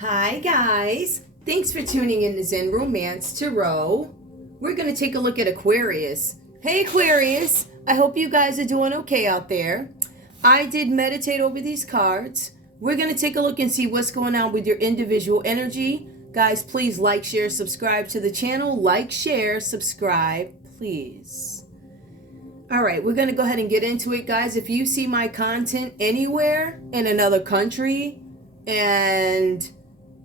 Hi guys, thanks for tuning in to Zen Romance Tarot. We're going to take a look at Aquarius. Hey Aquarius, I hope you guys are doing okay out there. I did meditate over these cards. We're going to take a look and see what's going on with your individual energy. Guys, please like, share, subscribe to the channel. Like, share, subscribe, please. Alright, we're going to go ahead and get into it, guys. If you see my content anywhere in another country and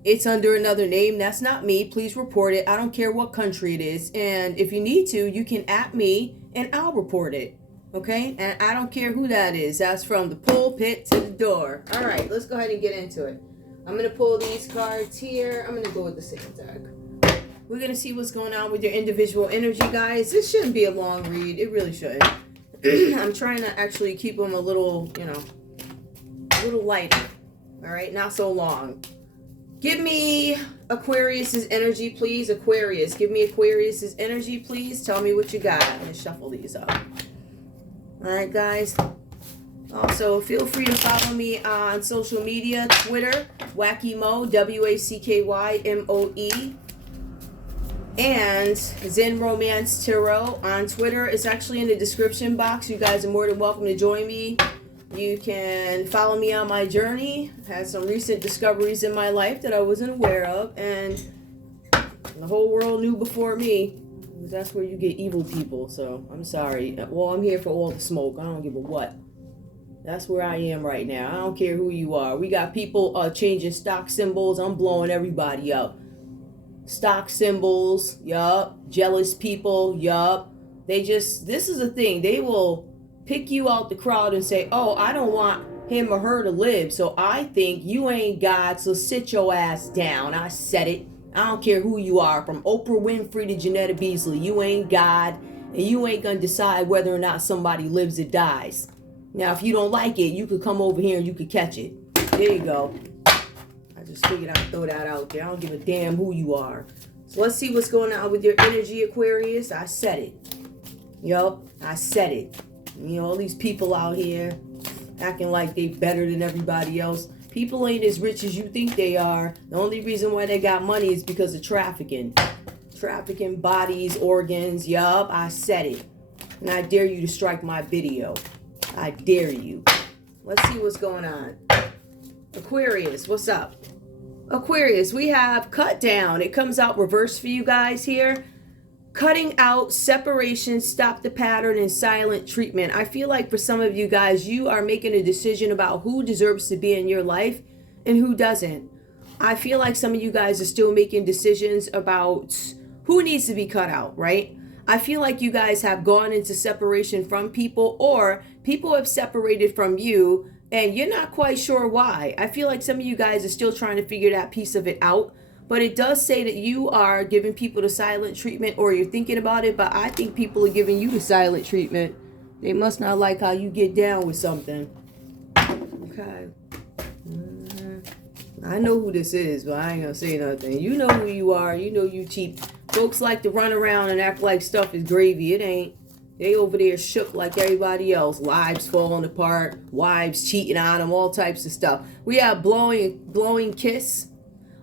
it's under another name, that's not me. Please report it. I don't care what country it is. And if you need to, you can at me and I'll report it. Okay? And I don't care who that is. That's from the pulpit to the door. All right, let's go ahead and get into it. I'm going to pull these cards here. I'm going to go with the same deck. We're going to see what's going on with your individual energy, guys. This shouldn't be a long read. It really shouldn't. I'm trying to actually keep them a little, a little lighter. All right? Not so long. Give me Aquarius's energy, please. Aquarius, give me Aquarius's energy, please. Tell me what you got. I'm going to shuffle these up. All right, guys. Also, feel free to follow me on social media, Twitter, wackymoe, WACKYMOE, and Zen Romance Tarot on Twitter. It's actually in the description box. You guys are more than welcome to join me. You can follow me on my journey. Had some recent discoveries in my life that I wasn't aware of, and the whole world knew before me. That's where you get evil people, so I'm sorry. Well, I'm here for all the smoke. I don't give a what. That's where I am right now. I don't care who you are. We got people changing stock symbols. I'm blowing everybody up. Stock symbols, yup. Jealous people, yup. This is a thing. They will pick you out the crowd and say, oh, I don't want him or her to live, so I think you ain't God, so sit your ass down. I said it. I don't care who you are, from Oprah Winfrey to Janetta Beasley. You ain't God, and you ain't gonna decide whether or not somebody lives or dies. Now, if you don't like it, you could come over here and you could catch it. There you go. I just figured I'd throw that out there. I don't give a damn who you are. So let's see what's going on with your energy, Aquarius. I said it. Yup, I said it. All these people out here acting like they better than everybody else. People ain't as rich as you think they are. The only reason why they got money is because of trafficking. Trafficking bodies, organs. Yup, I said it. And I dare you to strike my video. I dare you. Let's see what's going on. Aquarius, what's up? Aquarius, we have cut down. It comes out reverse for you guys here. Cutting out, separation, stop the pattern, and silent treatment. I feel like for some of you guys, you are making a decision about who deserves to be in your life and who doesn't. I feel like some of you guys are still making decisions about who needs to be cut out, right? I feel like you guys have gone into separation from people, or people have separated from you and you're not quite sure why. I feel like some of you guys are still trying to figure that piece of it out. But it does say that you are giving people the silent treatment, or you're thinking about it, but I think people are giving you the silent treatment. They must not like how you get down with something. Okay. I know who this is, but I ain't gonna say nothing. You know who you are. You know you cheap. Folks like to run around and act like stuff is gravy. It ain't. They over there shook like everybody else. Lives falling apart. Wives cheating on them. All types of stuff. We have blowing kiss.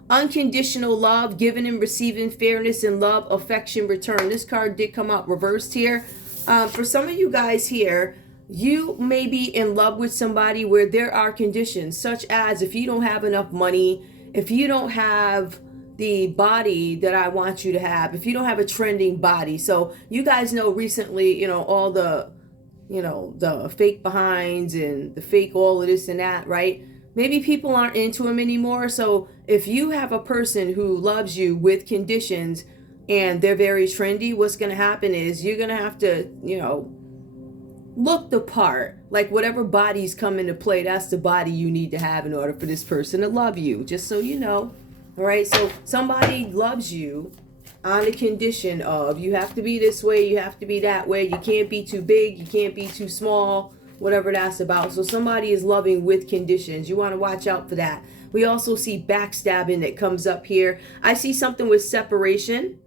Unconditional love, giving and receiving, fairness and love, affection, return. This card did come out reversed here. For some of you guys here, you may be in love with somebody where there are conditions, such as if you don't have enough money, if you don't have the body that I want you to have, if you don't have a trending body. So you guys know recently, all the, the fake behinds and the fake all of this and that, right? Maybe people aren't into him anymore. So if you have a person who loves you with conditions and they're very trendy, what's going to happen is you're going to have to, look the part. Like whatever bodies come into play, that's the body you need to have in order for this person to love you. Just so you know. All right. So somebody loves you on the condition of you have to be this way. You have to be that way. You can't be too big. You can't be too small. Whatever that's about. So somebody is loving with conditions. You want to watch out for that. We also see backstabbing that comes up here. I see something with separation.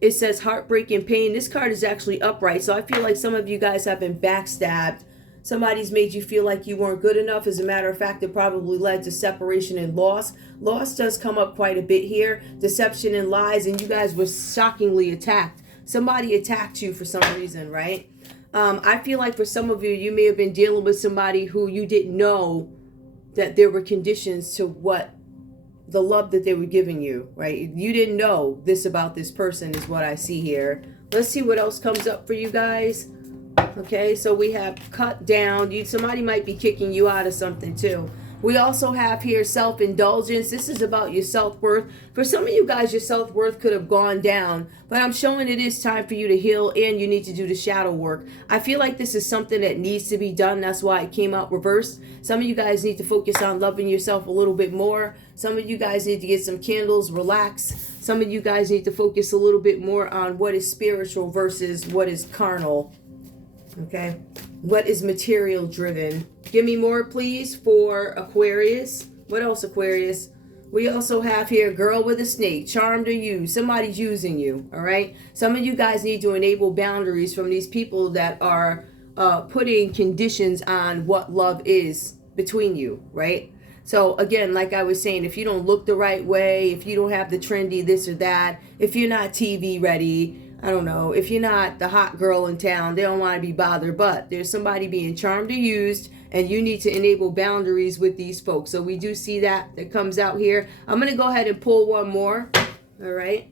It says heartbreak and pain. This card is actually upright. So I feel like some of you guys have been backstabbed Somebody's made you feel like you weren't good enough. As a matter of fact, it probably led to separation and loss. Loss does come up quite a bit here. Deception and lies, and you guys were shockingly attacked. Somebody attacked you for some reason, right? I feel like for some of you, you may have been dealing with somebody who you didn't know that there were conditions to what the love that they were giving you, right? You didn't know this about this person is what I see here. Let's see what else comes up for you guys. Okay, so we have cut down. Somebody might be kicking you out of something too. We also have here self-indulgence. This is about your self-worth. For some of you guys, your self-worth could have gone down, but I'm showing it is time for you to heal and you need to do the shadow work. I feel like this is something that needs to be done. That's why it came out reversed. Some of you guys need to focus on loving yourself a little bit more. Some of you guys need to get some candles, relax. Some of you guys need to focus a little bit more on what is spiritual versus what is carnal. Okay, what is material driven? Give me more, please, for Aquarius. What else, Aquarius? We also have here girl with a snake, charmed or used. Somebody's using you, all right? Some of you guys need to enable boundaries from these people that are putting conditions on what love is between you, right? So again, like I was saying, if you don't look the right way, if you don't have the trendy this or that, if you're not TV ready, I don't know, if you're not the hot girl in town, they don't want to be bothered, but there's somebody being charmed or used, and you need to enable boundaries with these folks. So we do see that comes out here. I'm going to go ahead and pull one more. All right.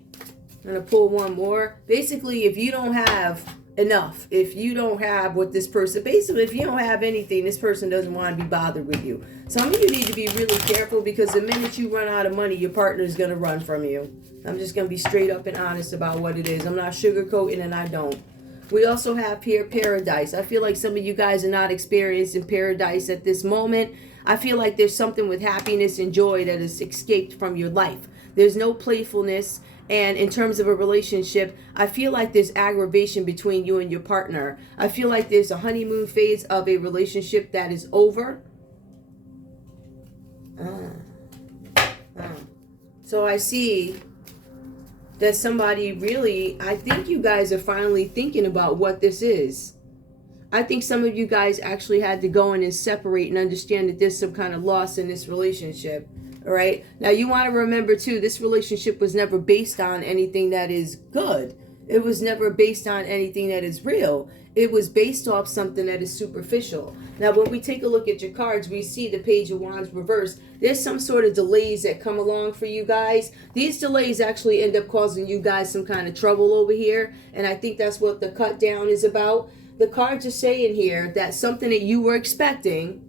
I'm going to pull one more. Basically, if you don't have enough, if you don't have what this person, basically, if you don't have anything, this person doesn't want to be bothered with you. Some of you need to be really careful because the minute you run out of money, your partner is going to run from you. I'm just going to be straight up and honest about what it is. I'm not sugarcoating, and I don't. We also have here paradise. I feel like some of you guys are not experiencing paradise at this moment. I feel like there's something with happiness and joy that has escaped from your life. There's no playfulness. And in terms of a relationship, I feel like there's aggravation between you and your partner. I feel like there's a honeymoon phase of a relationship that is over. So I see that somebody really, I think you guys are finally thinking about what this is. I think some of you guys actually had to go in and separate and understand that there's some kind of loss in this relationship. All right. Now you want to remember too, this relationship was never based on anything that is good. It was never based on anything that is real. It was based off something that is superficial. Now, when we take a look at your cards, we see the Page of Wands reversed. There's some sort of delays that come along for you guys. These delays actually end up causing you guys some kind of trouble over here. And I think that's what the cut down is about. The cards are saying here that something that you were expecting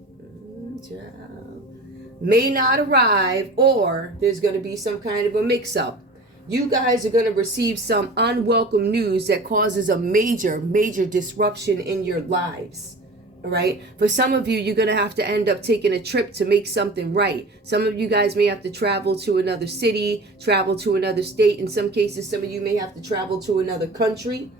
may not arrive, or there's going to be some kind of a mix-up. You guys are going to receive some unwelcome news that causes a major disruption in your lives. All right. For some of you, you're going to have to end up taking a trip to make something right. Some of you guys may have to travel to another city, travel to another state. In some cases, some of you may have to travel to another country.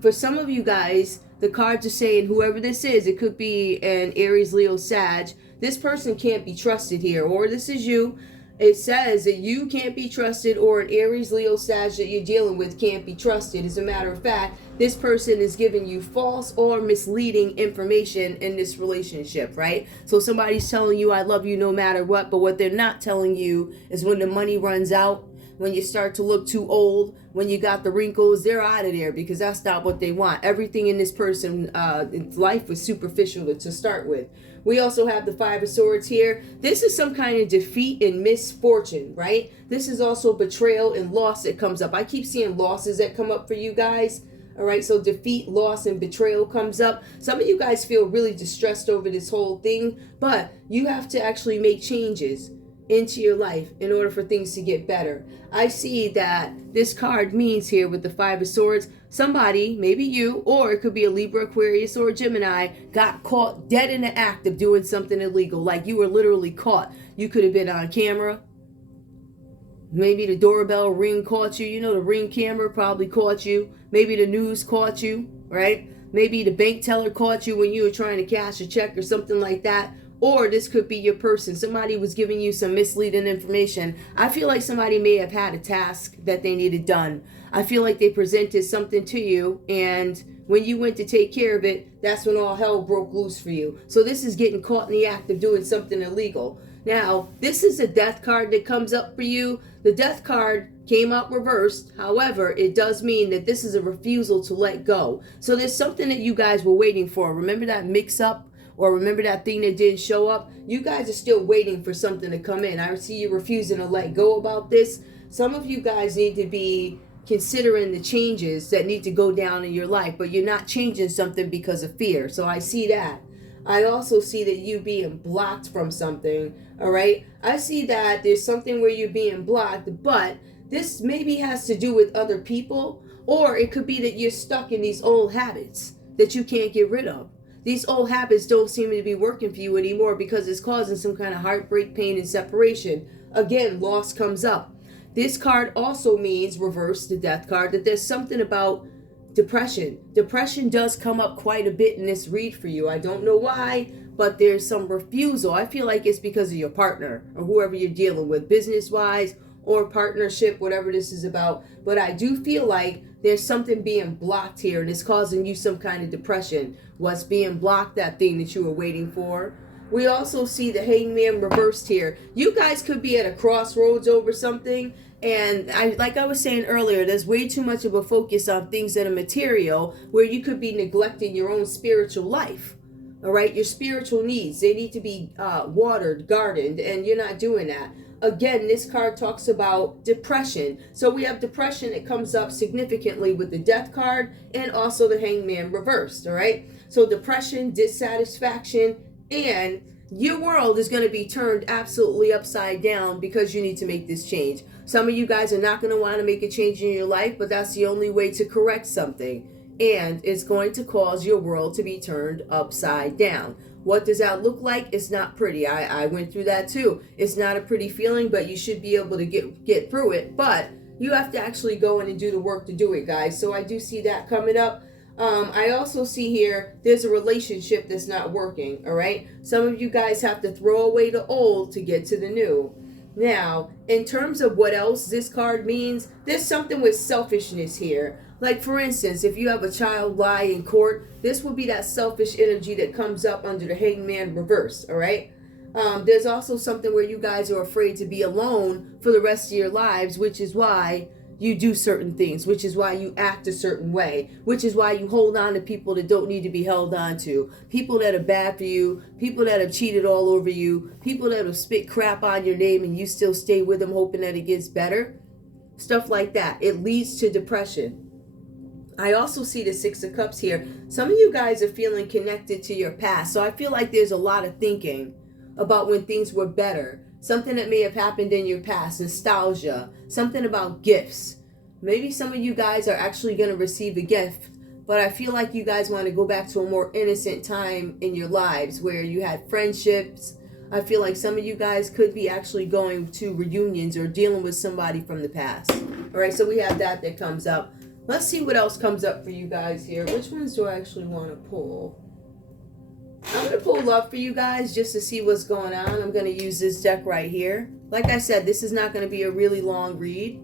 For some of you guys, the cards are saying whoever this is, it could be an Aries, Leo, Sag. This person can't be trusted here, or this is you. It says that you can't be trusted, or an Aries, Leo, Sag that you're dealing with can't be trusted. As a matter of fact, this person is giving you false or misleading information in this relationship, right? So somebody's telling you, I love you no matter what, but what they're not telling you is when the money runs out, when you start to look too old, when you got the wrinkles, they're out of there because that's not what they want. Everything in this person's life was superficial to start with. We also have the Five of Swords here. This is some kind of defeat and misfortune, right? This is also betrayal and loss that comes up. I keep seeing losses that come up for you guys. All right, so defeat, loss, and betrayal comes up. Some of you guys feel really distressed over this whole thing, but you have to actually make changes into your life in order for things to get better. I see that this card means here with the Five of Swords, somebody, maybe you, or it could be a Libra, Aquarius, or a Gemini, got caught dead in the act of doing something illegal. Like you were literally caught. You could have been on camera. Maybe the doorbell ring caught you. You know, the Ring camera probably caught you. Maybe the news caught you, right? Maybe the bank teller caught you when you were trying to cash a check or something like that. Or this could be your person. Somebody was giving you some misleading information. I feel like somebody may have had a task that they needed done. I feel like they presented something to you and when you went to take care of it, that's when all hell broke loose for you. So this is getting caught in the act of doing something illegal. Now, this is a death card that comes up for you. The death card came out reversed. However, it does mean that this is a refusal to let go. So there's something that you guys were waiting for. Remember that mix-up? Or remember that thing that didn't show up? You guys are still waiting for something to come in. I see you refusing to let go about this. Some of you guys need to be considering the changes that need to go down in your life, but you're not changing something because of fear. So I see that. I also see that you being blocked from something, all right? I see that there's something where you're being blocked, but this maybe has to do with other people, or it could be that you're stuck in these old habits that you can't get rid of. These old habits don't seem to be working for you anymore because it's causing some kind of heartbreak, pain, and separation. Again, loss comes up. This card also means, reverse the death card, that there's something about depression. Depression does come up quite a bit in this read for you. I don't know why, but there's some refusal. I feel like it's because of your partner or whoever you're dealing with, business-wise or partnership, whatever this is about. But I do feel like there's something being blocked here, and it's causing you some kind of depression. What's being blocked? That thing that you were waiting for. We also see the hangman reversed here. You guys could be at a crossroads over something. And like I was saying earlier, there's way too much of a focus on things that are material where you could be neglecting your own spiritual life. All right, your spiritual needs, they need to be watered, gardened, and you're not doing that. Again, this card talks about depression. So we have depression that comes up significantly with the death card and also the hangman reversed, all right? So depression, dissatisfaction, and your world is going to be turned absolutely upside down because you need to make this change. Some of you guys are not going to want to make a change in your life, but that's the only way to correct something. And it's going to cause your world to be turned upside down. What does that look like? It's not pretty. I went through that too. It's not a pretty feeling, but you should be able to get through it. But you have to actually go in and do the work to do it, guys. So I do see that coming up. I also see here, there's a relationship that's not working, all right? Some of you guys have to throw away the old to get to the new. Now, in terms of what else this card means, there's something with selfishness here. Like, for instance, if you have a child lie in court, this will be that selfish energy that comes up under the hangman reverse, all right? There's also something where you guys are afraid to be alone for the rest of your lives, which is why you do certain things, which is why you act a certain way, which is why you hold on to people that don't need to be held on to, people that are bad for you, people that have cheated all over you, people that have spit crap on your name and you still stay with them hoping that it gets better. Stuff like that. It leads to depression. I also see the Six of Cups here. Some of you guys are feeling connected to your past. So I feel like there's a lot of thinking about when things were better. Something that may have happened in your past. Nostalgia. Something about gifts. Maybe some of you guys are actually going to receive a gift. But I feel like you guys want to go back to a more innocent time in your lives where you had friendships. I feel like some of you guys could be actually going to reunions or dealing with somebody from the past. All right, so we have that comes up. Let's see what else comes up for you guys here. Which ones do I actually want to pull? I'm going to pull love for you guys just to see what's going on. I'm going to use this deck right here. Like I said, this is not going to be a really long read.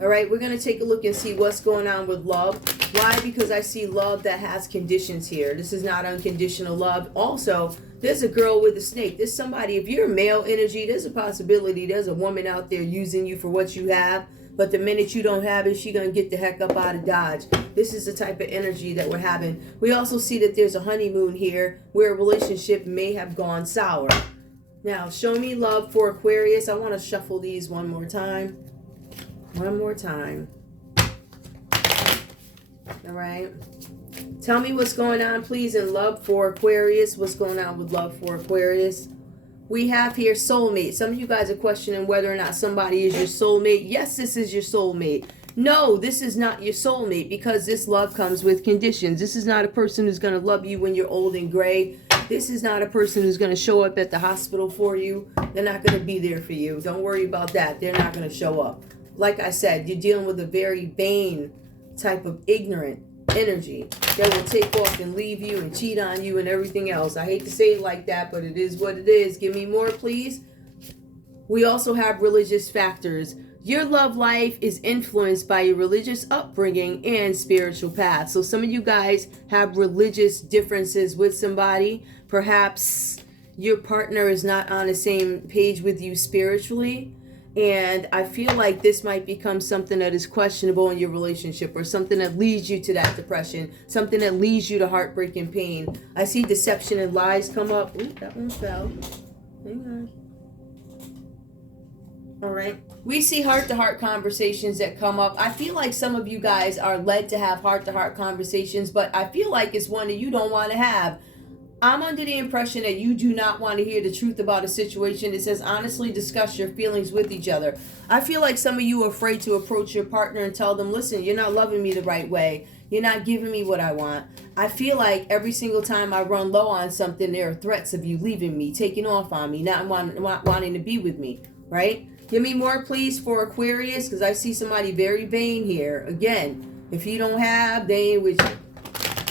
All right, we're going to take a look and see what's going on with love. Why? Because I see love that has conditions here. This is not unconditional love. Also, there's a girl with a snake. There's somebody, if you're male energy, there's a possibility there's a woman out there using you for what you have. But the minute you don't have it, she's going to get the heck up out of Dodge. This is the type of energy that we're having. We also see that there's a honeymoon here where a relationship may have gone sour. Now, show me love for Aquarius. I want to shuffle these one more time. One more time. All right. Tell me what's going on, please, in love for Aquarius. What's going on with love for Aquarius? We have here soulmate. Some of you guys are questioning whether or not somebody is your soulmate. Yes, this is your soulmate. No, this is not your soulmate because this love comes with conditions. This is not a person who's going to love you when you're old and gray. This is not a person who's going to show up at the hospital for you. They're not going to be there for you. Don't worry about that. They're not going to show up. Like I said, you're dealing with a very vain type of ignorant energy that will take off and leave you and cheat on you and everything else. I hate to say it like that, but it is what it is. Give me more, please. We also have religious factors. Your love life is influenced by your religious upbringing and spiritual path. So some of you guys have religious differences with somebody. Perhaps your partner is not on the same page with you spiritually. And I feel like this might become something that is questionable in your relationship, or something that leads you to that depression, something that leads you to heartbreak and pain. I see deception and lies come up. Ooh, that one fell. Hang on. All right. We see heart-to-heart conversations that come up. I feel like some of you guys are led to have heart-to-heart conversations, but I feel like it's one that you don't want to have. I'm under the impression that you do not want to hear the truth about a situation. It says honestly discuss your feelings with each other. I feel like some of you are afraid to approach your partner and tell them, listen, you're not loving me the right way. You're not giving me what I want. I feel like every single time I run low on something, there are threats of you leaving me, taking off on me, not wanting to be with me, right? Give me more, please, for Aquarius, because I see somebody very vain here. Again, if you don't have, they ain't with you.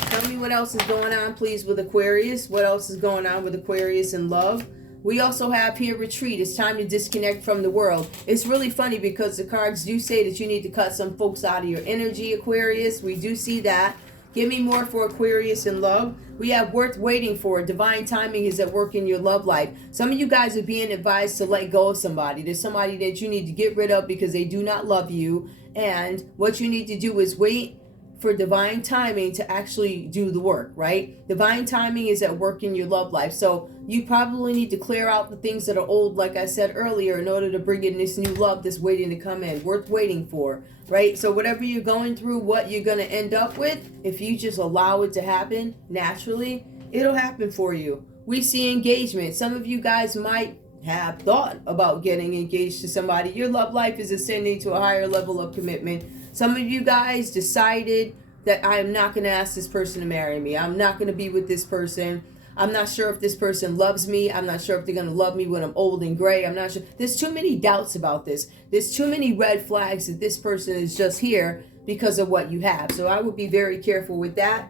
Tell me what else is going on, please, with Aquarius. What else is going on with Aquarius in love? We also have here retreat. It's time to disconnect from the world. It's really funny because the cards do say that you need to cut some folks out of your energy, Aquarius. We do see that. Give me more for Aquarius in love. We have worth waiting for. Divine timing is at work in your love life. Some of you guys are being advised to let go of somebody. There's somebody that you need to get rid of because they do not love you. And what you need to do is wait for divine timing to actually do the work, right? Divine timing is at work in your love life. So you probably need to clear out the things that are old, like I said earlier, in order to bring in this new love that's waiting to come in, worth waiting for, right? So whatever you're going through, what you're going to end up with, if you just allow it to happen naturally, it'll happen for you. We see engagement. Some of you guys might have thought about getting engaged to somebody. Your love life is ascending to a higher level of commitment. Some of you guys decided that I am not going to ask this person to marry me. I'm not going to be with this person. I'm not sure if this person loves me. I'm not sure if they're going to love me when I'm old and gray. I'm not sure. There's too many doubts about this. There's too many red flags that this person is just here because of what you have. So I would be very careful with that.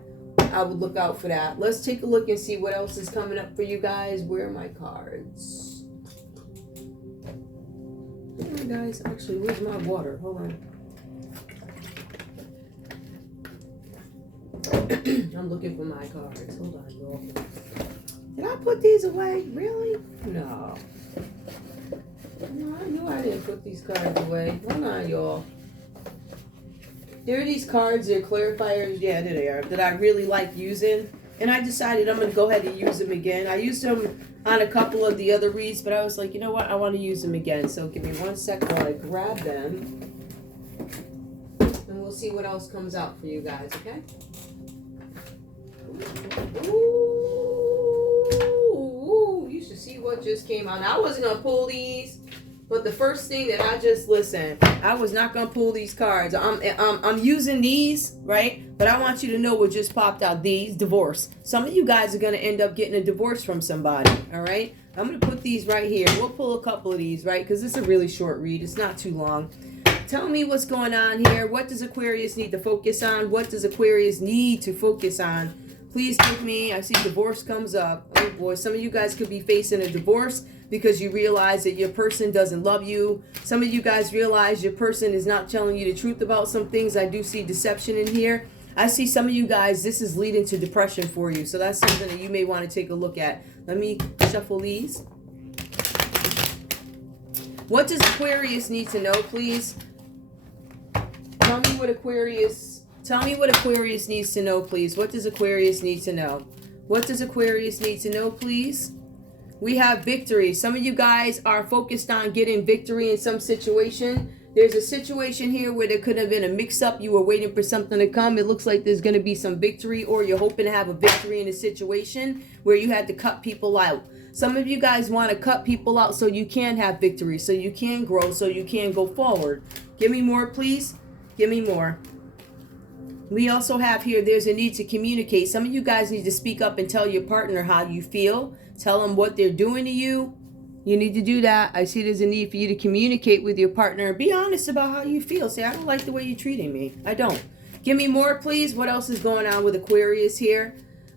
I would look out for that. Let's take a look and see what else is coming up for you guys. Where are my cards? Hey guys, actually, where's my water? Hold on. I'm looking for my cards. Hold on, y'all. Did I put these away? Really? No. No, I knew I didn't put these cards away. Hold on, y'all. There are these cards, they're clarifiers. Yeah, there they are. That I really like using. And I decided I'm going to go ahead and use them again. I used them on a couple of the other reads, but I was like, you know what? I want to use them again. So give me 1 second while I grab them. And we'll see what else comes out for you guys, okay? Ooh, you should see what just came out. I wasn't going to pull these, but the first thing that I just listened, I was not going to pull these cards. I'm using these, right? But I want you to know what just popped out. These, divorce. Some of you guys are going to end up getting a divorce from somebody, all right? I'm going to put these right here. We'll pull a couple of these, right? Because it's a really short read. It's not too long. Tell me what's going on here. What does Aquarius need to focus on? What does Aquarius need to focus on? Please give me, I see divorce comes up. Oh boy, some of you guys could be facing a divorce because you realize that your person doesn't love you. Some of you guys realize your person is not telling you the truth about some things. I do see deception in here. I see some of you guys, this is leading to depression for you. So that's something that you may want to take a look at. Let me shuffle these. What does Aquarius need to know, please? Tell me what Aquarius needs to know, please. What does Aquarius need to know? What does Aquarius need to know, please? We have victory. Some of you guys are focused on getting victory in some situation. There's a situation here where there could have been a mix-up. You were waiting for something to come. It looks like there's going to be some victory, or you're hoping to have a victory in a situation where you had to cut people out. Some of you guys want to cut people out so you can have victory, so you can grow, so you can go forward. Give me more, please. Give me more. We also have here, there's a need to communicate. Some of you guys need to speak up and tell your partner how you feel. Tell them what they're doing to you. You need to do that. I see there's a need for you to communicate with your partner. Be honest about how you feel. Say, I don't like the way you're treating me. I don't. Give me more, please. What else is going on with Aquarius here?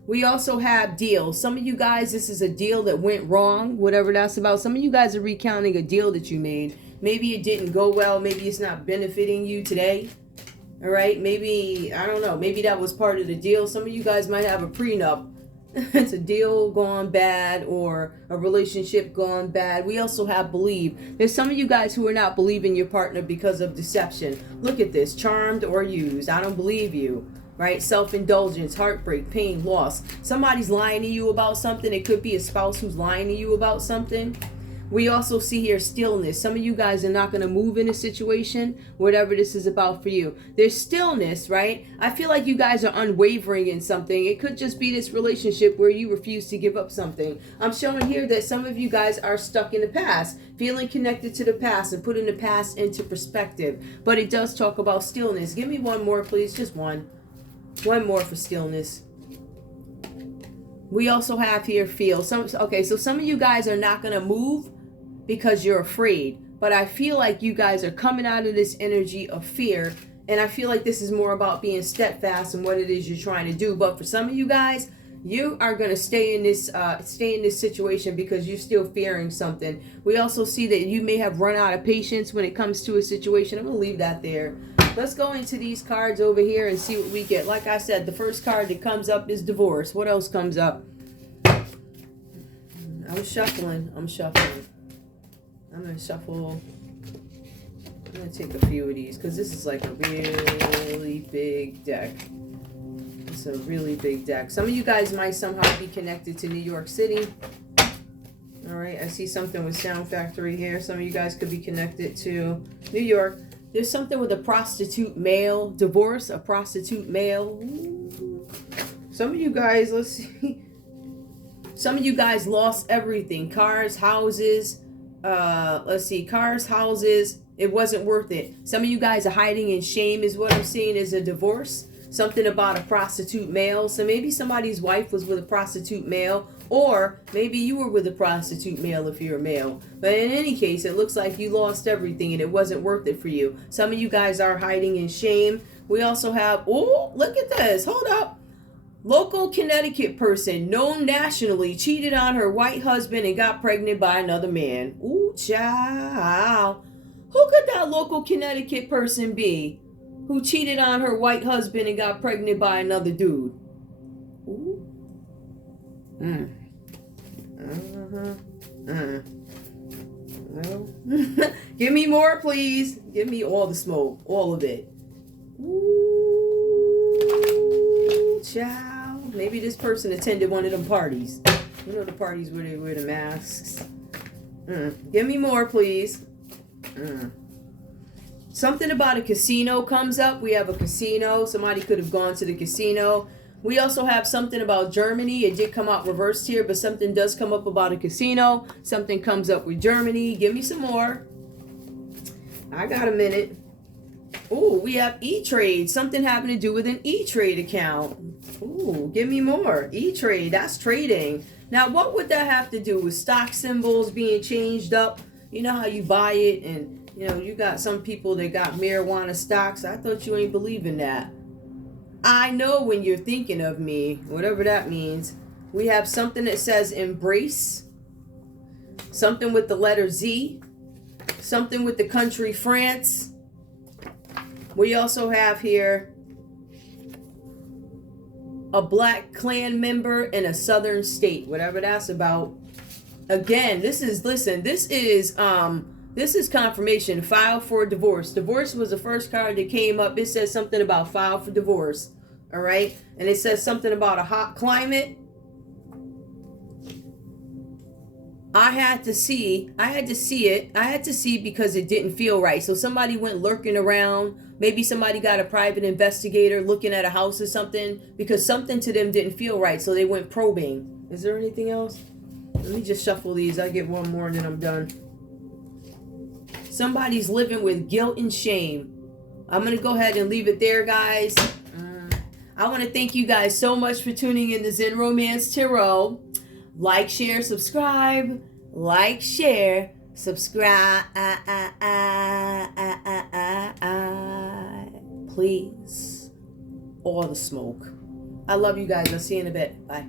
We also have deals. Some of you guys, this is a deal that went wrong, whatever that's about. Some of you guys are recounting a deal that you made. Maybe it didn't go well. Maybe it's not benefiting you today. All right. Maybe, I don't know. Maybe that was part of the deal. Some of you guys might have a prenup. It's a deal gone bad or a relationship gone bad. We also have believe. There's some of you guys who are not believing your partner because of deception. Look at this. Charmed or used. I don't believe you. Right? Self-indulgence, heartbreak, pain, loss. Somebody's lying to you about something. It could be a spouse who's lying to you about something. We also see here stillness. Some of you guys are not going to move in a situation, whatever this is about for you. There's stillness, right? I feel like you guys are unwavering in something. It could just be this relationship where you refuse to give up something. I'm showing here that some of you guys are stuck in the past, feeling connected to the past and putting the past into perspective. But it does talk about stillness. Give me one more, please. Just one. One more for stillness. We also have here feel. Okay, so some of you guys are not going to move because you're afraid. But I feel like you guys are coming out of this energy of fear. And I feel like this is more about being steadfast in what it is you're trying to do. But for some of you guys, you are going to stay in this situation because you're still fearing something. We also see that you may have run out of patience when it comes to a situation. I'm going to leave that there. Let's go into these cards over here and see what we get. Like I said, the first card that comes up is divorce. What else comes up? I'm shuffling. I'm going to shuffle. I'm going to take a few of these because this is like a really big deck. It's a really big deck. Some of you guys might somehow be connected to New York City. All right. I see something with Sound Factory here. Some of you guys could be connected to New York. There's something with a prostitute male. Divorce, a prostitute male. Ooh. Some of you guys, let's see. Some of you guys lost everything. Cars, houses. Let's see. Cars, houses. It wasn't worth it. Some of you guys are hiding in shame is what I'm seeing is a divorce. Something about a prostitute male. So maybe somebody's wife was with a prostitute male. Or maybe you were with a prostitute male if you're a male. But in any case, it looks like you lost everything and it wasn't worth it for you. Some of you guys are hiding in shame. We also have, oh, look at this. Hold up. Local Connecticut person, known nationally, cheated on her white husband and got pregnant by another man. Ooh, child. Who could that local Connecticut person be who cheated on her white husband and got pregnant by another dude? Ooh. Well, give me more, please. Give me all the smoke, all of it. Ooh, child. Maybe this person attended one of them parties. You know the parties where they wear the masks. Give me more, please. Something about a casino comes up. We have a casino. Somebody could have gone to the casino. We also have something about Germany. It did come out reversed here, but something does come up about a casino. Something comes up with Germany. Give me some more. I got a minute. Oh, we have E-Trade. Something having to do with an E-Trade account. Oh, give me more. E-Trade, that's trading. Now, what would that have to do with stock symbols being changed up? You know how you buy it and, you know, you got some people that got marijuana stocks. I thought you ain't believe in that. I know when you're thinking of me, whatever that means. We have something that says embrace. Something with the letter Z. Something with the country France. We also have here a black clan member in a southern state, whatever that's about. Again, this is confirmation. File for divorce. Divorce was the first card that came up. It says something about file for divorce. All right. And it says something about a hot climate. I had to see it. I had to see because it didn't feel right. So somebody went lurking around. Maybe somebody got a private investigator looking at a house or something because something to them didn't feel right. So they went probing. Is there anything else? Let me just shuffle these. I get one more and then I'm done. Somebody's living with guilt and shame. I'm going to go ahead and leave it there, guys. I want to thank you guys so much for tuning in to Zen Romance Tarot. Like, share, subscribe. Like, share, subscribe. Please. All the smoke. I love you guys. I'll see you in a bit. Bye.